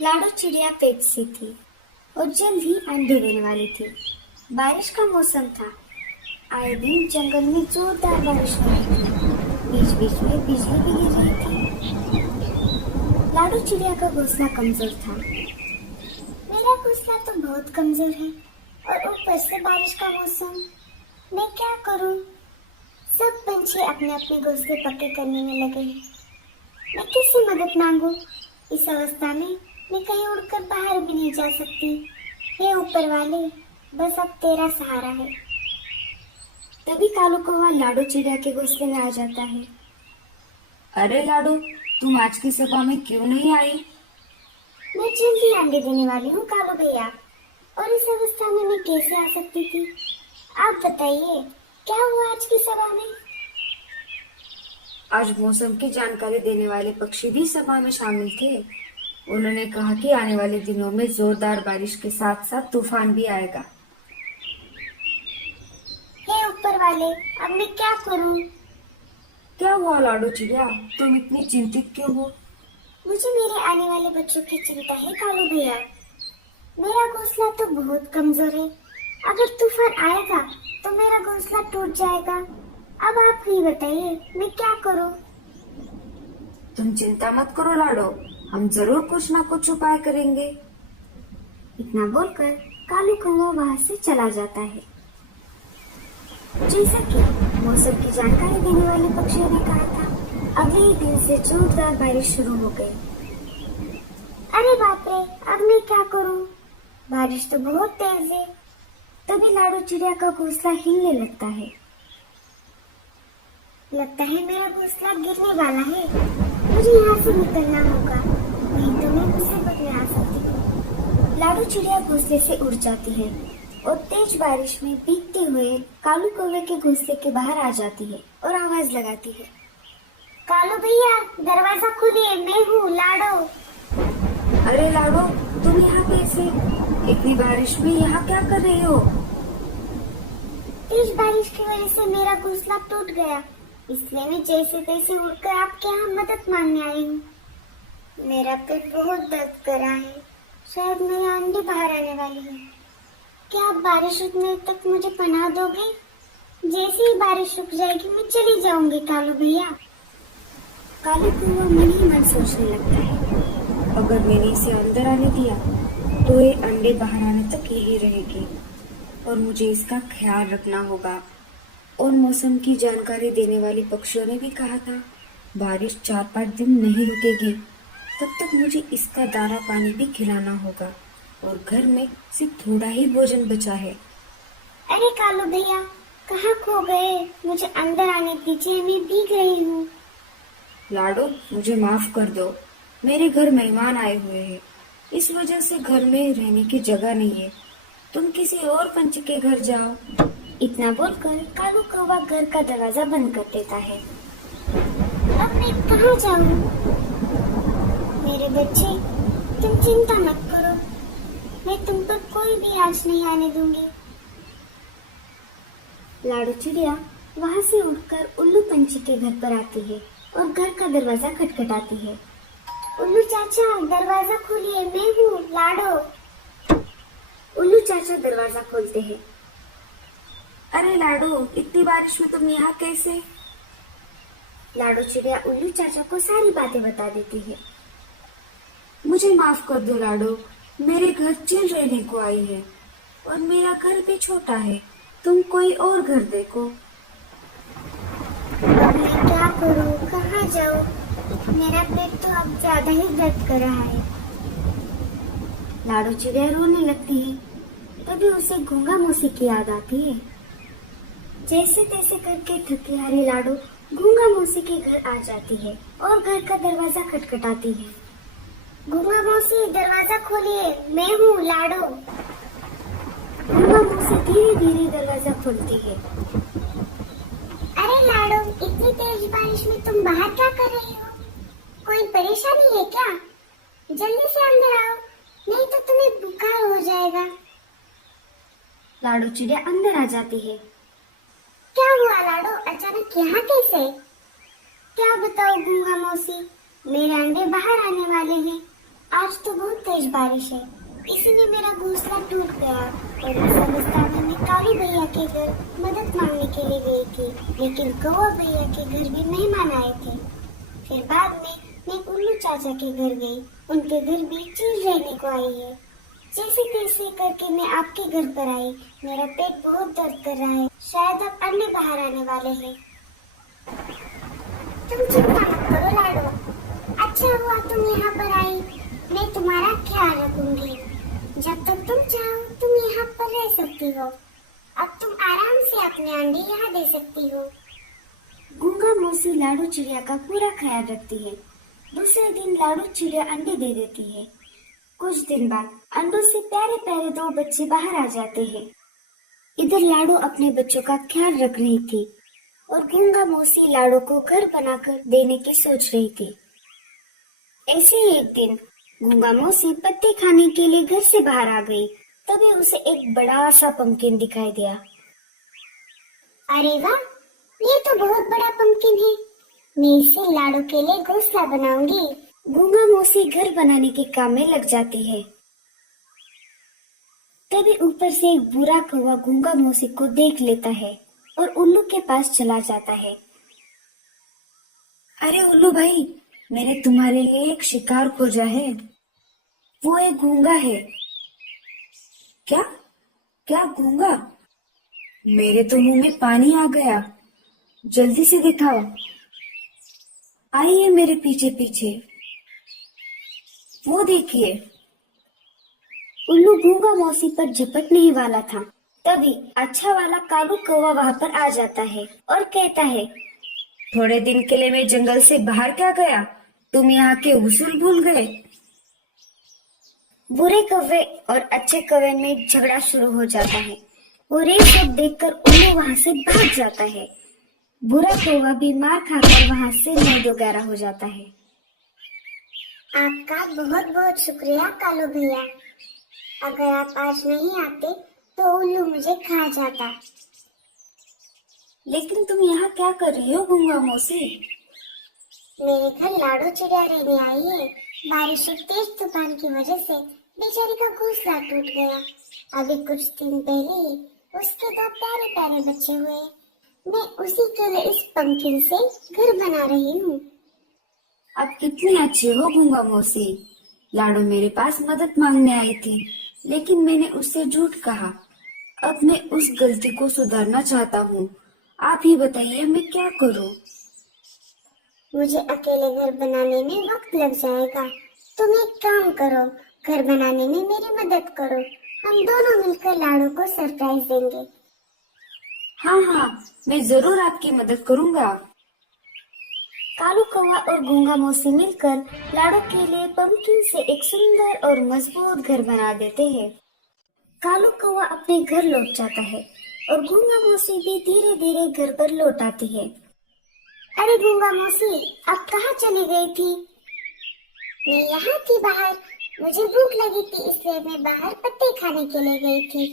लाडो चिड़िया पेट से थी और जल्द ही अंडे देने वाली थी। बारिश का मौसम था। आए दिन जंगल में जोरदार बारिश हो रही थी। बीच बीच में बिजली भी गिर रही थी। लाडो चिड़िया का घोंसला कमजोर था। मेरा घोंसला तो बहुत कमजोर है और ऊपर से बारिश का मौसम। मैं क्या करूं? सब पंछी अपने अपने घोंसले पक्के करने में लगे हैं। मैं किससे मदद मांगू? इस अवस्था में मैं कहीं उड़कर बाहर भी नहीं जा सकती। हे ऊपर वाले, बस अब तेरा सहारा है। तभी कालू कौवा लाडो चिड़िया के घोंसले में आ जाता है। अरे लाडो, तुम आज की सभा में क्यों नहीं आई? मैं जल्दी अंडे देने वाली हूँ कालू भैया, और इस अवस्था में मैं कैसे आ सकती थी? आप बताइए, क्या हुआ आज की सभा में? आज मौसम की जानकारी देने वाले पक्षी भी सभा में शामिल थे। उन्होंने कहा कि आने वाले दिनों में जोरदार बारिश के साथ साथ तूफान भी आएगा। हे ऊपर वाले, अब मैं क्या करूँ? क्या हुआ लाडो चिड़िया, तुम इतनी चिंतित क्यों हो? मुझे मेरे आने वाले बच्चों की चिंता है कालू भैया। मेरा घोंसला तो बहुत कमजोर है। अगर तूफान आएगा तो मेरा घोंसला टूट जाएगा। अब आप ही बताइए, मैं क्या करूं? तुम चिंता मत करो लाडो, हम जरूर कुछ ना कुछ उपाय करेंगे। इतना बोलकर कालू कौवा वहां से चला जाता है। जैसा कि मौसम की जानकारी देने वाले पक्षियों ने कहा था, अगले ही दिन से जोरदार बारिश शुरू हो गई। अरे बाप रे, अब मैं क्या करूं? बारिश तो बहुत तेज है। तभी लाडो चिड़िया का घोंसला हिलने लगता है। लगता है मेरा घोंसला गिरने वाला है। मुझे यहाँ से निकलना होगा, नहीं तो मैं मुसीबत में आ सकती हूँ। लाडो चिड़िया घोंसले से उड़ जाती है और तेज बारिश में भीगते हुए कालू कौवे के घोंसले के बाहर आ जाती है और आवाज लगाती है, कालू भैया, दरवाजा खोलिए, मैं हूँ लाडो। अरे लाडो, तुम यहाँ कैसे? इतनी बारिश में यहाँ क्या कर रही हो? तेज बारिश की वजह से मेरा घोंसला टूट गया, इसलिए मैं जैसे तैसे उड़कर आपके यहाँ मदद मांगने आई हूँ। मेरा पेट बहुत दर्द कर रहा है, शायद मेरे अंडे बाहर आने वाली है। क्या आप बारिश रुकने तक मुझे पनाह दोगे? जैसे ही बारिश रुक जाएगी मैं चली जाऊंगी कालू भैया। कालू कौवा मन ही मन सोचने लगता है, अगर मैंने इसे अंदर आने दिया तो ये अंडे बाहर आने तक यही रहेगी और मुझे इसका ख्याल रखना होगा। और मौसम की जानकारी देने वाले पक्षियों ने भी कहा था, बारिश 4-5 दिन नहीं रुकेगी। तब तक मुझे इसका दाना पानी भी खिलाना होगा और घर में सिर्फ थोड़ा ही भोजन बचा है। अरे कालू भैया, कहाँ खो गए? मुझे अंदर आने दीजिए, मैं भीग रही हूँ। लाडो, मुझे माफ कर दो, मेरे घर मेहमान आए हुए हैं, इस वजह से घर में रहने की जगह नहीं है। तुम किसी और पंछी के घर जाओ। इतना बोलकर कालू कौवा घर का दरवाजा बंद कर देता है। अब मैं कहाँ जाऊँ? मेरे बच्चे, तुम चिंता मत करो, मैं तुम पर कोई भी आँच नहीं आने दूंगी। लाडो चिड़िया वहाँ से उड़कर उल्लू पंछी के घर पर आती है और घर का दरवाजा खटखटाती है। उल्लू चाचा, दरवाजा खोलिए, मैं हूँ लाडो। उल्लू चाचा दरवाजा खोलते हैं। अरे लाडो, इतनी बारिश में तुम यहाँ कैसे? लाडो चिड़िया उल्लू चाचा को सारी बातें बता देती है। मुझे माफ कर दो लाडो, मेरे घर चिल रहने को आई है और मेरा घर भी छोटा है, तुम कोई और घर देखो। अब मैं क्या करूँ, कहाँ जाऊँ? मेरा पेट तो अब ज्यादा ही दर्द कर रहा है। लाडो चिड़िया रोने लगती है। तभी उसे गूंगा मौसी की याद आती है। जैसे तैसे करके थकी हारी लाडो गूंगा मौसी के घर आ जाती है और घर का दरवाजा खटखटाती है। गूंगा मौसी, दरवाजा खोलिए, मैं हूँ लाडो। गूंगा मौसी धीरे धीरे दरवाजा खोलती है। अरे लाडो, इतनी तेज बारिश में तुम बाहर क्या कर रही हो? कोई परेशानी है क्या? जल्दी से अंदर आओ, नहीं तो तुम्हें बुखार हो जाएगा। लाडो चिड़िया अंदर आ जाती है। क्या हुआ लाडो, अचानक यहाँ कैसे? क्या बताओ गूंगा मौसी, मेरे अंडे बाहर आने वाले हैं। आज तो बहुत तेज बारिश है, इसीलिए मेरा घोंसला टूट गया और इस अवस्था में मैं कालू भैया के घर मदद मांगने के लिए गई थी, लेकिन कौवा भैया के घर भी मेहमान आए थे। फिर बाद में मैं उल्लू चाचा के घर गई, उनके घर भी चील रहने को आई है। जैसे तैसे करके मैं आपके घर पर आई। मेरा पेट बहुत दर्द कर रहा है, शायद अब अंडे बाहर आने वाले हैं। तुम चिंता मत करो लाडो, अच्छा हुआ तुम यहाँ पर आई। मैं तुम्हारा ख्याल रखूंगी। जब तक तुम चाहो तुम यहाँ पर रह सकती हो। अब तुम आराम से अपने अंडे यहाँ दे सकती हो। गूंगा मौसी लाडू चिड़िया का पूरा ख्याल रखती है। दूसरे दिन लाडू चिड़िया अंडे दे देती है। कुछ दिन बाद अंडों से प्यारे प्यारे 2 बच्चे बाहर आ जाते हैं। इधर लाडू अपने बच्चों का ख्याल रख रही थी और गूंगा मौसी लाडू को घर बनाकर देने की सोच रही थी। ऐसे ही एक दिन गूंगा मौसी पत्ते खाने के लिए घर से बाहर आ गई। तभी उसे एक बड़ा सा पंपकिन दिखाई दिया। अरे वाह, ये तो बहुत बड़ा पंपकिन है। मैं इसे लाडू के लिए घोंसला बनाऊंगी। गूंगा मौसी घर बनाने के काम में लग जाती है। तभी ऊपर से एक बुरा कौवा गूंगा मौसी को देख लेता है और उल्लू के पास चला जाता है। अरे उल्लू भाई, मैंने तुम्हारे लिए एक शिकार खोजा है। वो एक गूंगा है। क्या? क्या गूंगा? मेरे तो मुंह में पानी आ गया। जल्दी से दिखाओ। आइए मेरे पीछे पीछे। वो देखिए। उल्लू गूंगा मौसी पर झपटने ही वाला था, तभी अच्छा वाला कालू कौवा वहाँ पर आ जाता है और कहता है, थोड़े दिन के लिए मैं जंगल से बाहर क्या गया? तुम यहाँ के उसूल भूल गए? बुरे कौवे और अच्छे कौवे में झगड़ा शुरू हो जाता है और ये सब देखकर उल्लू वहाँ से भाग जाता है। बुरा कौवा भी मार खाकर वहाँ से 9-11 हो जाता है। आपका बहुत बहुत शुक्रिया कालू भैया। अगर आप आज नहीं आते तो उल्लू मुझे खा जाता। लेकिन तुम यहाँ क्या कर रही हो गूंगा मौसी? मेरे घर लाडो चिड़िया रहने आई है। बारिश और तेज तूफान की वजह से बेचारी का घोंसला टूट गया। अभी कुछ दिन पहले ही उसके 2 प्यारे प्यारे बच्चे हुए। मैं उसी के लिए इस पंपकिन से घर बना रही हूँ। आप कितनी अच्छी हो गूंगा मौसी। लाडो मेरे पास मदद मांगने आई थी, लेकिन मैंने उससे झूठ कहा। अब मैं उस गलती को सुधारना चाहता हूँ। आप ही बताइए मैं क्या करूँ? मुझे अकेले घर बनाने में वक्त लग जाएगा। तुम एक काम करो, घर बनाने में मेरी मदद करो। हम दोनों मिलकर लाडो को सरप्राइज देंगे। हाँ हाँ, मैं जरूर आपकी मदद करूँगा। कालू कौवा और गूंगा मौसी मिलकर लाडो के लिए पंपकिन से एक सुंदर और मजबूत घर बना देते हैं। कालू कौवा अपने घर लौट जाता है और गूंगा मौसी भी धीरे धीरे घर पर लौट आती है। अरे गूंगा मौसी, अब कहाँ चली गई थी? मैं यहाँ थी बाहर। मुझे भूख लगी थी, इसलिए मैं बाहर पत्ते खाने के लिए गई थी।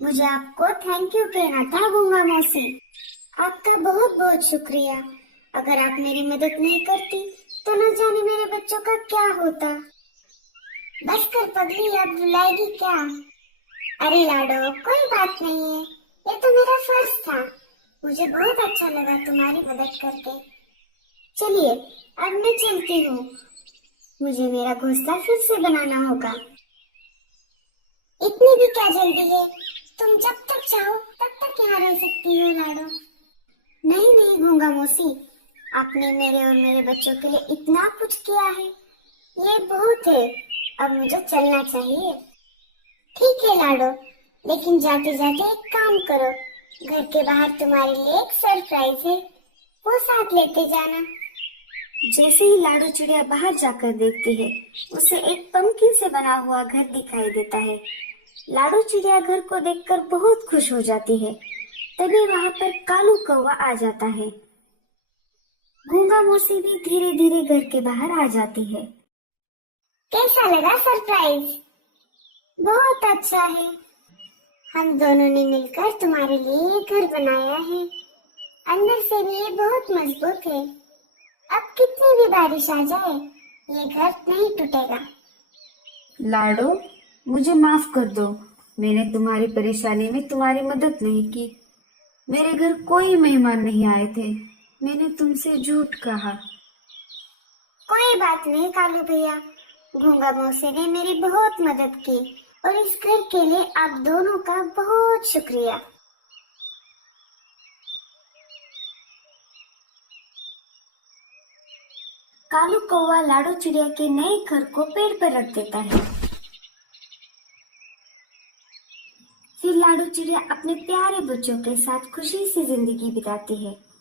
मुझे आपको थैंक यू कहना था गूंगा मौसी। आपका बहुत बहुत शुक्रिया। अगर आप मेरी मदद नहीं करती तो न जाने मेरे बच्चों का क्या होता। बस कर पगली, अब रुलाएगी क्या? अरे लाडो, कोई बात नहीं है, ये तो मेरा फर्ज था। मुझे बहुत अच्छा लगा तुम्हारी मदद करके। चलिए अब मैं चलती हूँ, मुझे मेरा घोंसला फिर से बनाना होगा। इतनी भी क्या जल्दी है? तुम जब तक चाहो तब तक यहाँ रह सकती हो लाडो। नहीं नहीं गूंगा मौसी, आपने मेरे और मेरे बच्चों के लिए इतना कुछ किया है, ये बहुत है। अब मुझे चलना चाहिए। ठीक है लाडो, लेकिन जाते जाते एक काम करो, घर के बाहर तुम्हारे लिए एक सरप्राइज है, वो साथ लेते जाना। जैसे ही लाडो चिड़िया बाहर जाकर देखती है, उसे एक पंपकिन से बना हुआ घर दिखाई देता है। लाडो चिड़िया घर को देखकर बहुत खुश हो जाती है। तभी वहाँ पर कालू कौवा आ जाता है। गूंगा मौसी भी धीरे धीरे घर के बाहर आ जाती है। कैसा लगा सरप्राइज? बहुत अच्छा है। हम दोनों ने मिलकर तुम्हारे लिए ये घर बनाया है। अंदर से भी ये बहुत मजबूत है। अब कितनी भी बारिश आ जाए, ये घर नहीं टूटेगा। लाडो, मुझे माफ कर दो। मैंने तुम्हारी परेशानी में तुम्हारी मदद नहीं की। मेरे घर कोई मेहमान नहीं आए थे। मैंने तुमसे झूठ कहा। कोई बात नहीं कालू भैया, गूंगा मौसी ने मेरी बहुत मदद की और इस घर के लिए आप दोनों का बहुत शुक्रिया। कालू कौवा लाडो चिड़िया के नए घर को पेड़ पर रख देता है। फिर लाडो चिड़िया अपने प्यारे बच्चों के साथ खुशी से जिंदगी बिताती है।